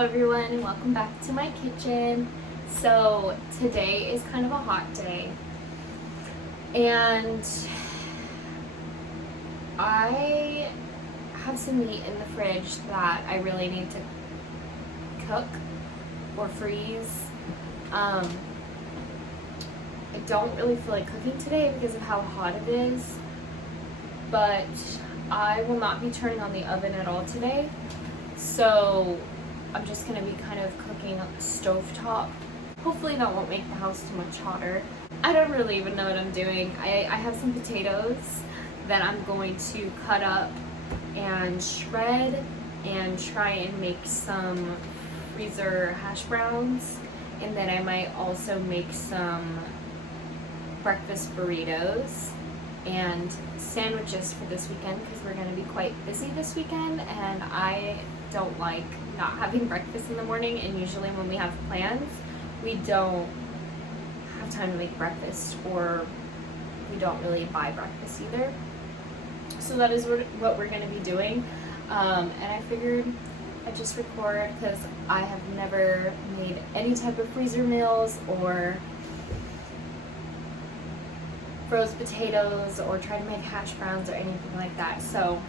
Hello everyone and welcome back to my kitchen. So today is kind of a hot day and I have some meat in the fridge that I really need to cook or freeze. I don't really feel like cooking today because of how hot it is, but I will not be turning on the oven at all today. So I'm just going to be kind of cooking on the stovetop. Hopefully that won't make the house too much hotter. I don't really even know what I'm doing. I have some potatoes that I'm going to cut up and shred and try and make some freezer hash browns. And then I might also make some breakfast burritos and sandwiches for this weekend because we're going to be quite busy this weekend and I don't like not having breakfast in the morning, and usually when we have plans we don't have time to make breakfast, or we don't really buy breakfast either. So that is what we're going to be doing, and I figured I'd just record because I have never made any type of freezer meals or froze potatoes or try to make hash browns or anything like that. So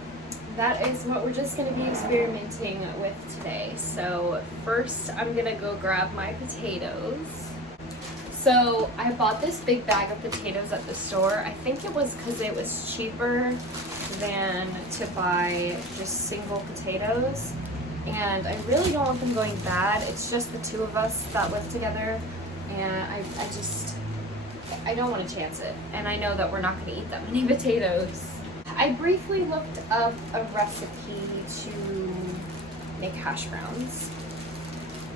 that is what we're just going to be experimenting with today. So first I'm going to go grab my potatoes. So I bought this big bag of potatoes at the store. I think it was because it was cheaper than to buy just single potatoes. And I really don't want them going bad. It's just the two of us that live together, and I don't want to chance it. And I know that we're not going to eat that many potatoes. I briefly looked up a recipe to make hash browns.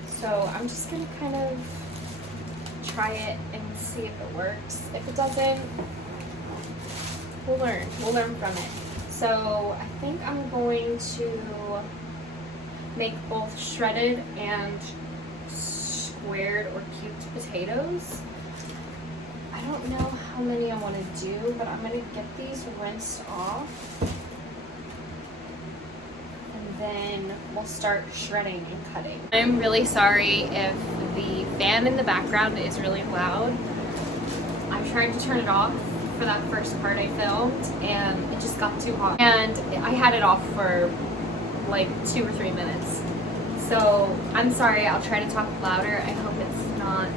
So I'm just going to kind of try it and see if it works. If it doesn't, we'll learn. We'll learn from it. So I think I'm going to make both shredded and squared or cubed potatoes. I don't know how many I want to do, but I'm going to get these rinsed off. And then we'll start shredding and cutting. I'm really sorry if the fan in the background is really loud. I'm trying to turn it off for that first part I filmed, and it just got too hot. And I had it off for like 2 or 3 minutes. So I'm sorry, I'll try to talk louder. I hope it's not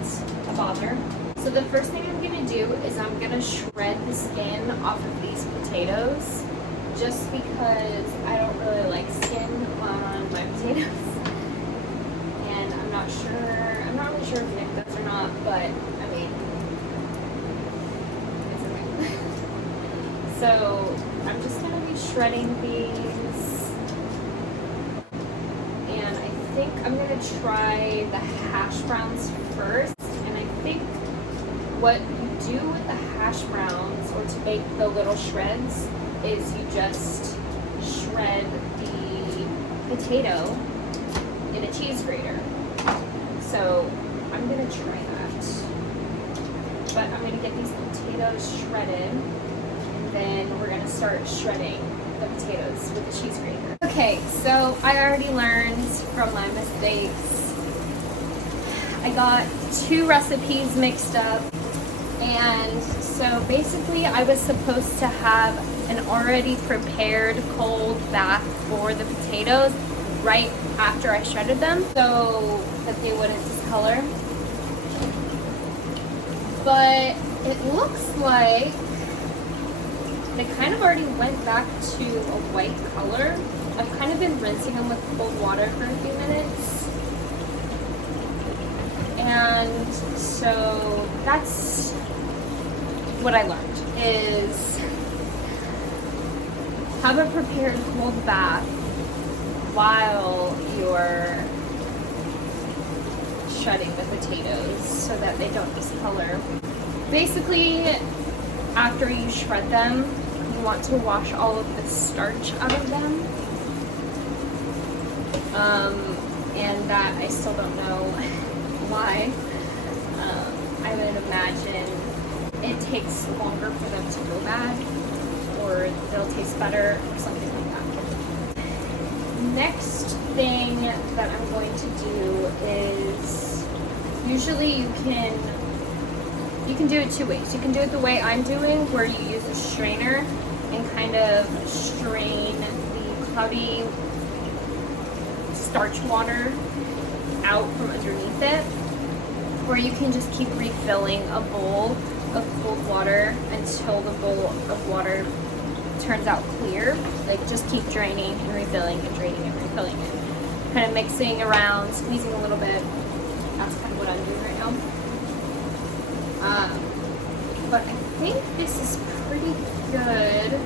a bother. So the first thing I'm going to do is I'm going to shred the skin off of these potatoes, just because I don't really like skin on my potatoes. And I'm not really sure if Nick does or not, but I mean, it's okay. So I'm just going to be shredding these, and I think I'm going to try the hash browns first. And I think what you do with the hash browns, or to make the little shreds, is you just shred the potato in a cheese grater. So I'm going to try that. But I'm going to get these potatoes shredded, and then we're going to start shredding the potatoes with the cheese grater. Okay, so I already learned from my mistakes. I got 2 recipes mixed up. And so basically I was supposed to have an already prepared cold bath for the potatoes right after I shredded them so that they wouldn't discolor. But it looks like they kind of already went back to a white color. I've kind of been rinsing them with cold water for a few minutes. And so that's what I learned, is have a prepared cold bath while you're shredding the potatoes so that they don't discolor. Basically, after you shred them, you want to wash all of the starch out of them. And that I still don't know why. I would imagine it takes longer for them to go bad, or they'll taste better, or something like that. next thing that I'm going to do is, usually you can do it two ways. You can do it the way I'm doing, where you use a strainer and kind of strain the cloudy starch water out from underneath it, or you can just keep refilling a bowl of cold water until the bowl of water turns out clear. Like, just keep draining and refilling and draining and refilling it. Kind of mixing around, squeezing a little bit. That's kind of what I'm doing right now. But I think this is pretty good.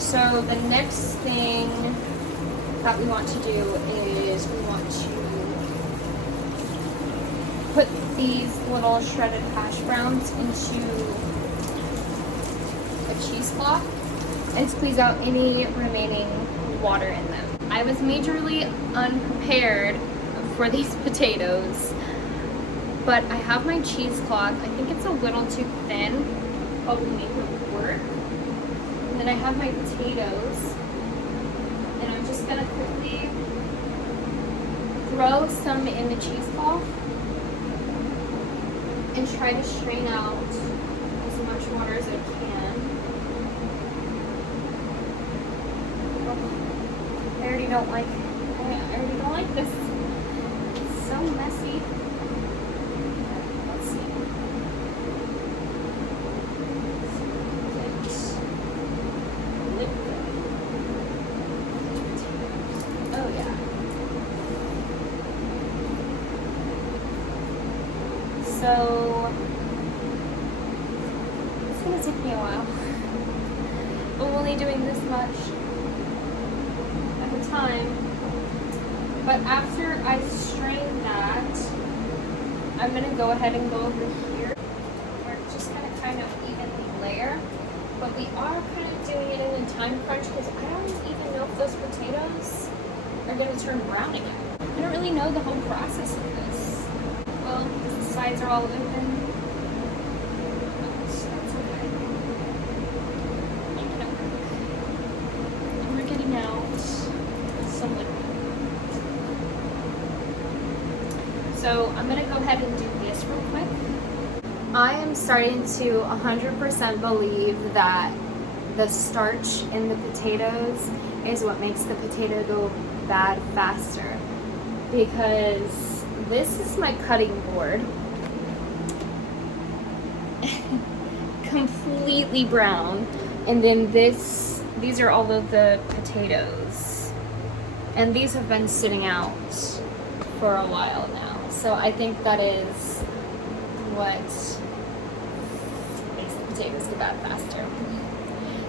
So the next thing that we want to do is we want to put these little shredded hash browns into a cheesecloth and squeeze out any remaining water in them. I was majorly unprepared for these potatoes, but I have my cheesecloth. I think it's a little too thin, probably make it work. And then I have my potatoes, and I'm just gonna quickly throw some in the cheesecloth and try to strain out as much water as I can. I already don't like this. It's so messy. Let's see. Oh yeah. So it's gonna take me a while. I'm only doing this much at a time. But after I strain that, I'm gonna go ahead and go over here. We're just gonna kind of evenly layer. But we are kind of doing it in a time crunch because I don't even know if those potatoes are gonna turn brown again. I don't really know the whole process of this. Well, the sides are all open. So that's okay. Making it work. And we're getting out some liquid. So I'm gonna go ahead and do this real quick. I am starting to 100% believe that the starch in the potatoes is what makes the potato go bad faster, because this is my cutting board. Completely brown, and then these are all of the potatoes, and these have been sitting out for a while now. So I think that is what makes the potatoes go bad faster.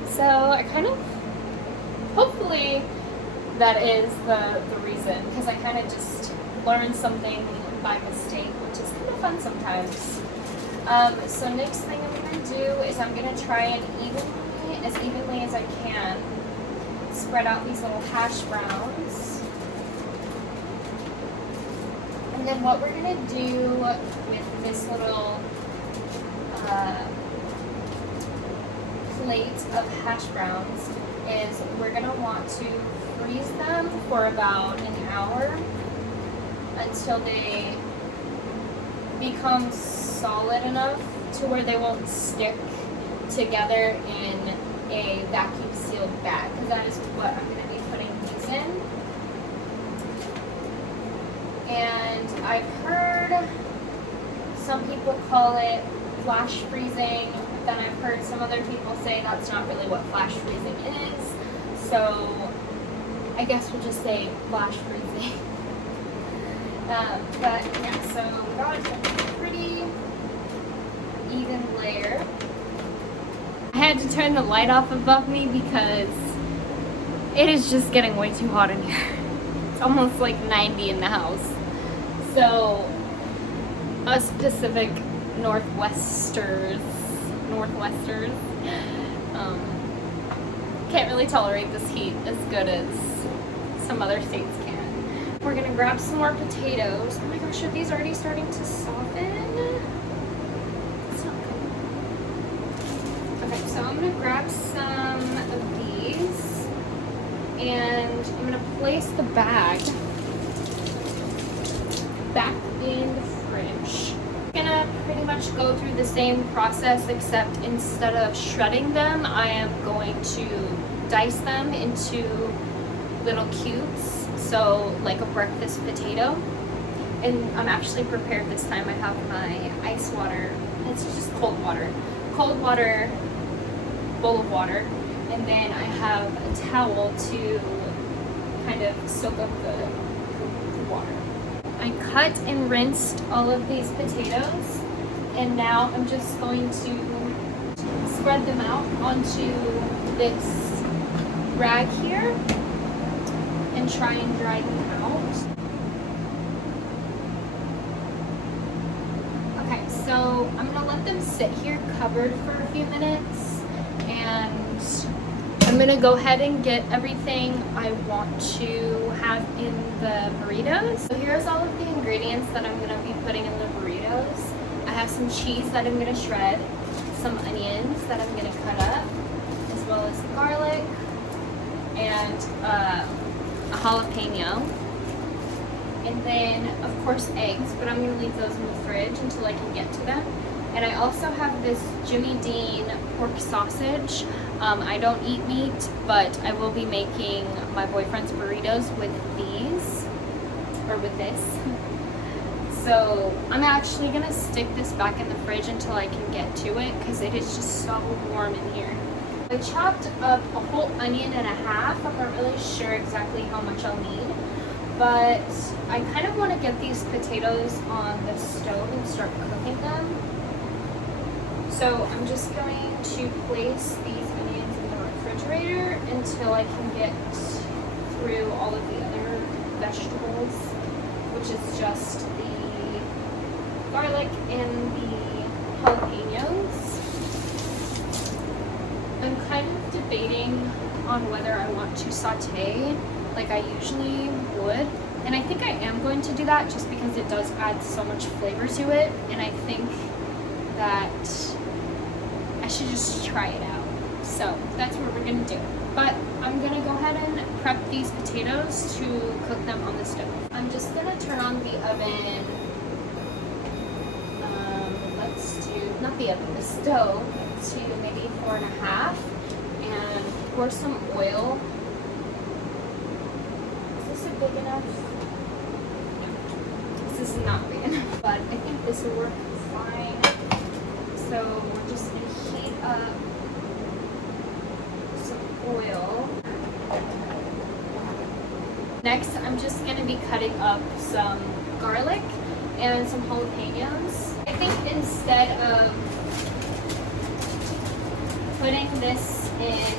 So I kind of, hopefully that is the reason, because I kind of just learned something by mistake, which is kind of fun sometimes. So next thing I'm going to do is I'm going to try and as evenly as I can, spread out these little hash browns. And then what we're going to do with this little plate of hash browns is we're going to want to freeze them for about an hour until they become solid enough to where they won't stick together in a vacuum sealed bag, because that is what I'm going to be putting these in. And I've heard some people call it flash freezing, then I've heard some other people say that's not really what flash freezing is, so I guess we'll just say flash freezing. But yeah, so we got a pretty even layer. I had to turn the light off above me because it is just getting way too hot in here. It's almost like 90 in the house. So us Pacific Northwesters can't really tolerate this heat as good as some other states can. We're gonna grab some more potatoes. Oh my gosh, are these already starting to soften? It's not good. Okay, so I'm gonna grab some of these. and I'm gonna place the bag back in the fridge. I'm gonna pretty much go through the same process, except instead of shredding them, I am going to dice them into little cubes, so like a breakfast potato. And I'm actually prepared this time. I have my ice water, it's just cold water bowl of water, and then I have a towel to kind of soak up the water. I cut and rinsed all of these potatoes, and now I'm just going to spread them out onto this rag here and try and dry them out. Okay, so I'm gonna let them sit here covered for a few minutes, and I'm gonna go ahead and get everything I want to have in the burritos. So here's all of the ingredients that I'm gonna be putting in the burritos. I have some cheese that I'm gonna shred, some onions that I'm gonna cut up, as well as garlic and a jalapeno. And then, of course, eggs, but I'm gonna leave those in the fridge until I can get to them. And I also have this Jimmy Dean pork sausage. I don't eat meat, but I will be making my boyfriend's burritos with these, or with this. So I'm actually gonna stick this back in the fridge until I can get to it, because it is just so warm in here. I chopped up a whole onion and a half. I'm not really sure exactly how much I'll need, but I kind of want to get these potatoes on the stove and start cooking them. So I'm just going to place these onions in the refrigerator until I can get through all of the other vegetables, which is just the garlic and the jalapenos. I'm kind of debating on whether I want to saute like I usually would, and I think I am going to do that just because it does add so much flavor to it, and I think that I should just try it out. So that's what we're gonna do. But I'm gonna go ahead and prep these potatoes to cook them on the stove. I'm just gonna turn on the oven. The stove to maybe 4.5, and pour some oil. Is this big enough? No, this is not big enough, but I think this will work fine. So we're just gonna heat up some oil. Next, I'm just gonna be cutting up some garlic and some jalapenos. I think instead of putting this in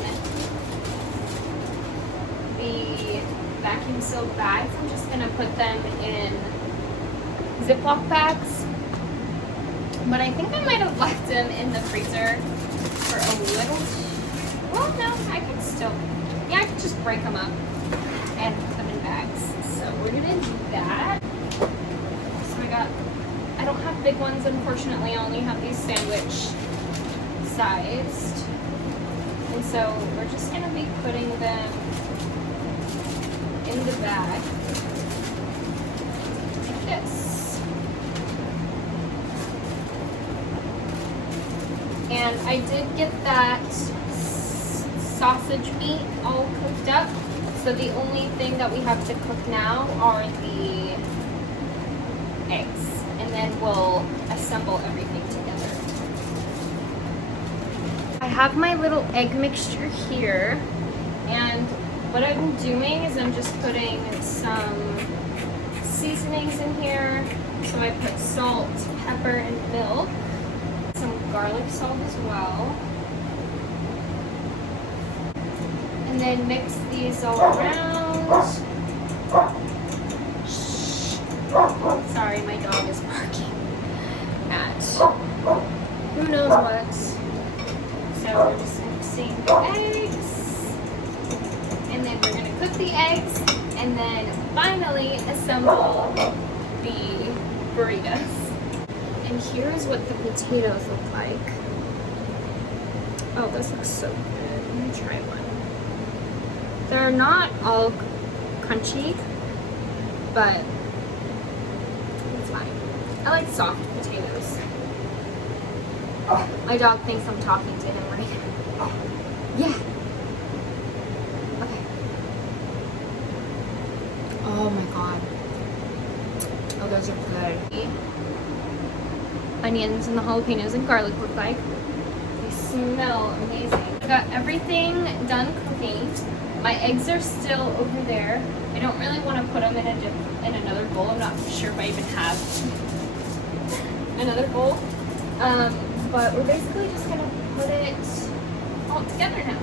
the vacuum sealed bags, I'm just gonna put them in Ziploc bags. But I think I might have left them in the freezer for a little. Well, no, I could still. Yeah, I could just break them up and put them in bags. So we're gonna do that. So I don't have big ones, unfortunately. I only have these sandwich sized. And so we're just gonna be putting them in the bag like this. And I did get that sausage meat all cooked up. So the only thing that we have to cook now are the eggs. And then we'll assemble everything together. I have my little egg mixture here, and what I'm doing is I'm just putting some seasonings in here. So I put salt, pepper, and milk, some garlic salt as well, and then mix these all around. Sorry, my dog is barking at who knows what. So we're just mixing the eggs, and then we're gonna cook the eggs, and then finally assemble the burritos. And here's what the potatoes look like. Oh, this looks so good. Let me try one. They're not all crunchy, but it's fine. I like soft potatoes. My dog thinks I'm talking to him right now. Yeah. Okay. Oh my god. Oh, those are good. Onions and the jalapenos and garlic look like. They smell amazing. I got everything done cooking. My eggs are still over there. I don't really want to put them in another bowl. I'm not sure if I even have another bowl. But we're basically just gonna put it all together now.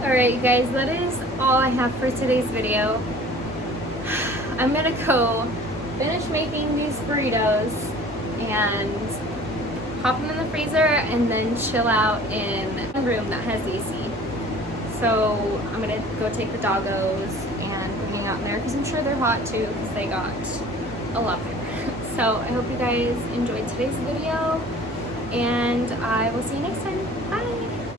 Alright you guys, that is all I have for today's video. I'm gonna go finish making these burritos and pop them in the freezer and then chill out in a room that has AC. So I'm gonna go take the doggos and hang out in there because I'm sure they're hot too because they got a lot there. So I hope you guys enjoyed today's video and I will see you next time. Bye!